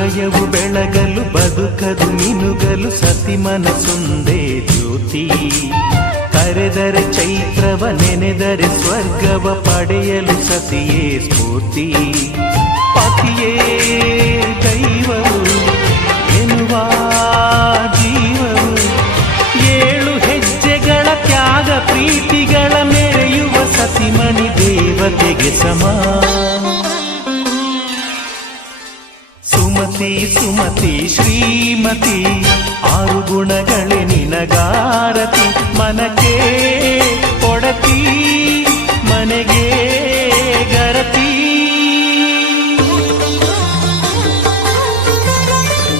ಹೃದಯವು ಬೆಳಗಲು ಬದುಕದು ಮಿನುಗಲು ಸತಿ ಮನಸೊಂದೇ ಜ್ಯೋತಿ. ಕರೆದರೆ ಚೈತ್ರವ ನೆನೆದರೆ ಸ್ವರ್ಗವ ಪಡೆಯಲು ಸತಿಯೇ ಸ್ಫೂರ್ತಿ. ಪತಿಯೇ ದೈವವು ಎನ್ನುವ ಜೀವವು, 7 ಹೆಜ್ಜೆಗಳ ತ್ಯಾಗ ಪ್ರೀತಿಗಳ ಮೆರೆಯುವ ಸತಿಮಣಿ ದೇವತೆಗೆ ಸಮ. ಸುಮತಿ ಸುಮತಿ ಶ್ರೀಮತಿ 6 ಗುಣಗಳೇ ನಿನಗಾರತಿ. ಮನಕ್ಕೆ ಕೊಡತಿ ಮನೆಗೆ ಗರತಿ.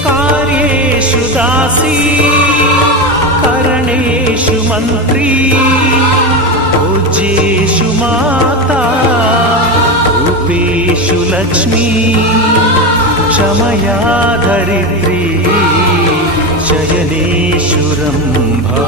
ಕಾರ್ಯೇಷು ದಾಸಿ ಕರಣೇಷು ಮಂತ್ರಿ. ಪೂಜ್ಯೇಷು ಮಾತಾ ರೂಪೇಷು ಲಕ್ಷ್ಮೀ. ಕ್ಷಮಯಾ ಧರಿತ್ರಿ ಶಯನೇಷು ರಂಭಾ.